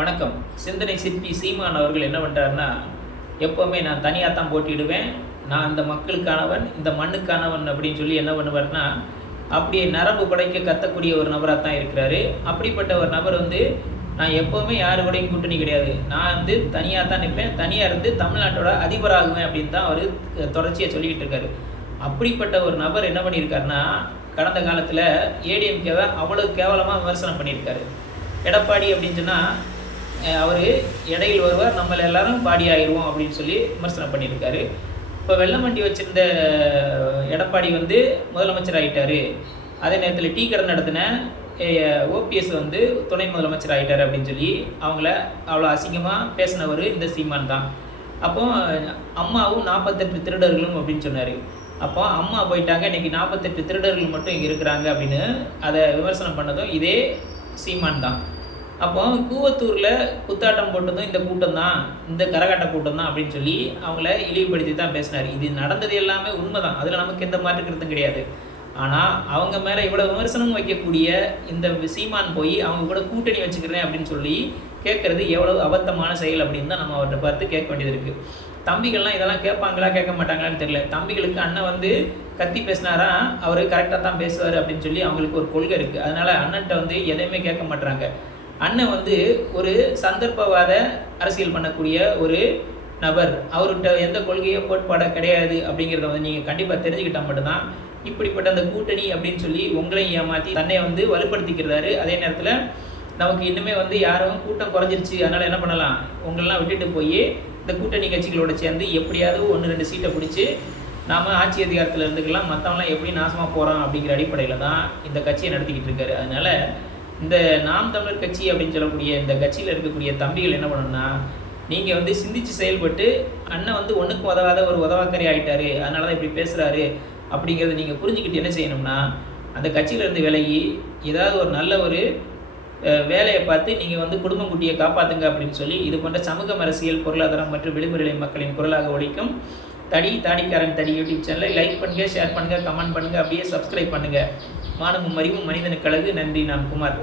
வணக்கம். சிந்தனை சிற்பி சீமான் அவர்கள் என்ன பண்ணுறாருன்னா எப்போவுமே நான் தனியாக தான் போட்டிடுவேன் நான் இந்த மக்களுக்கானவன் இந்த மண்ணுக்கானவன் அப்படின்னு சொல்லி என்ன பண்ணுவார்னா அப்படியே நரம்பு படைக்க கத்தக்கூடிய ஒரு நபராக தான் இருக்கிறாரு. அப்படிப்பட்ட ஒரு நபர் வந்து நான் எப்போவுமே யாரு கூடயும் கூட்டணி கிடையாது. நான் வந்து தனியாக தான் நிற்பேன். தனியாக இருந்து தமிழ்நாட்டோட அதிபராகுவேன் அப்படின்னு தான் அவர் தொடர்ச்சியாக சொல்லிக்கிட்டு இருக்காரு. அப்படிப்பட்ட ஒரு நபர் என்ன பண்ணியிருக்காருன்னா கடந்த காலத்தில் ஏடிஎம்கேவை அவ்வளோ கேவலமாக விமர்சனம் பண்ணியிருக்காரு. எடப்பாடி அப்படின்னு சொன்னால் அவர் இடையில் வருவார் நம்மள எல்லாரும் பாடி ஆயிடுவோம் அப்படின்னு சொல்லி விமர்சனம் பண்ணியிருக்காரு. இப்போ வெள்ளமண்டி வச்சிருந்த எடப்பாடி வந்து முதலமைச்சர் ஆகிட்டார் அதே நேரத்தில் டீ கடை நடத்தின ஓபிஎஸ் வந்து துணை முதலமைச்சர் ஆகிட்டார் அப்படின்னு சொல்லி அவங்கள அவ்வளோ அசிங்கமாக பேசினவர் இந்த சீமான் தான். அப்போ அம்மாவும் நாற்பத்தெட்டு திருடர்களும் அப்படின்னு சொன்னார். அப்போ அம்மா போயிட்டாங்க இன்னைக்கு நாற்பத்தெட்டு திருடர்கள் மட்டும் இங்கே இருக்கிறாங்க அப்படின்னு அதை விமர்சனம் பண்ணதும் இதே சீமான் தான். அப்போ கூவத்தூரில் குத்தாட்டம் போட்டதும் இந்த கூட்டம் தான் இந்த கரகாட்ட கூட்டம் தான் அப்படின்னு சொல்லி அவங்கள இழிவுபடுத்தி தான் பேசினார். இது நடந்தது எல்லாமே உண்மை தான் அதில் நமக்கு எந்த மாதிரி கருத்தும் கிடையாது. ஆனால் அவங்க மேலே இவ்வளோ விமர்சனம் வைக்கக்கூடிய இந்த சீமான் போய் அவங்க கூட கூட்டணி வச்சுக்கிறேன் அப்படின்னு சொல்லி கேட்குறது எவ்வளோ அபத்தமான செயல் அப்படின்னு தான் நம்ம அவர்கிட்ட பார்த்து கேட்க வேண்டியது இருக்குது தம்பிகள்லாம் இதெல்லாம் கேட்பாங்களா கேட்க மாட்டாங்களான்னு தெரியல. தம்பிகளுக்கு அண்ணன் வந்து கத்தி பேசினாரா? அவர் கரெக்டாக தான் பேசுவார் அப்படின்னு சொல்லி அவங்களுக்கு ஒரு கொள்கை இருக்குது அதனால் அண்ணன்ட்ட வந்து எதையுமே கேட்க மாட்டுறாங்க அண்ணன் வந்து ஒரு சந்தர்ப்பவாத அரசியல் பண்ணக்கூடிய ஒரு நபர். அவர்கிட்ட எந்த கொள்கையோ கோட்பாடாக கிடையாது அப்படிங்கிறத வந்து நீங்கள் கண்டிப்பாக தெரிஞ்சுக்கிட்டால் மட்டும்தான் இப்படிப்பட்ட அந்த கூட்டணி அப்படின்னு சொல்லி உங்களையும் ஏமாற்றி தன்னை வந்து வலுப்படுத்திக்கிறாரு. அதே நேரத்தில் நமக்கு இன்னுமே வந்து யாரும் கூட்டம் குறைஞ்சிருச்சு. அதனால் என்ன பண்ணலாம்? உங்களெல்லாம் விட்டுட்டு போய் இந்த கூட்டணி கட்சிகளோட சேர்ந்து எப்படியாவது ஒன்று ரெண்டு சீட்டை பிடிச்சி நாம் ஆட்சி அதிகாரத்தில் இருந்துக்கலாம். மற்றவங்களாம் எப்படி நாசமாக போகிறோம் அப்படிங்கிற அடிப்படையில் தான் இந்த கட்சியை நடத்திக்கிட்டு இருக்காரு. அதனால் இந்த நாம் தமிழர் கட்சி அப்படின்னு சொல்லக்கூடிய இந்த கட்சியில் இருக்கக்கூடிய தம்பிகள் என்ன பண்ணணும்னா நீங்கள் வந்து சிந்திச்சு செயல்பட்டு அண்ணன் வந்து ஒன்றுக்கும் உதவாத ஒரு உதவாக்கறி ஆகிட்டாரு அதனால தான் இப்படி பேசுகிறாரு அப்படிங்கிறத நீங்கள் புரிஞ்சுக்கிட்டு என்ன செய்யணும்னா அந்த கட்சியிலேருந்து விலகி ஏதாவது ஒரு நல்ல ஒரு வேலையை பார்த்து நீங்கள் வந்து குடும்பம் குட்டியை காப்பாற்றுங்க அப்படின்னு சொல்லி இது போன்ற சமூக அரசியல் பொருளாதாரம் மற்றும் விளிம்புநிலை மக்களின் குரலாக ஒழிக்கும் தடி தாடிக்காரன் தடி யூடியூப் சேனலை லைக் பண்ணுங்கள் ஷேர் பண்ணுங்கள் கமெண்ட் பண்ணுங்கள் அப்படியே சப்ஸ்கிரைப் பண்ணுங்கள் மானமும் அறிவும் மனிதனுக்கு அழகு. நன்றி நான் குமார்.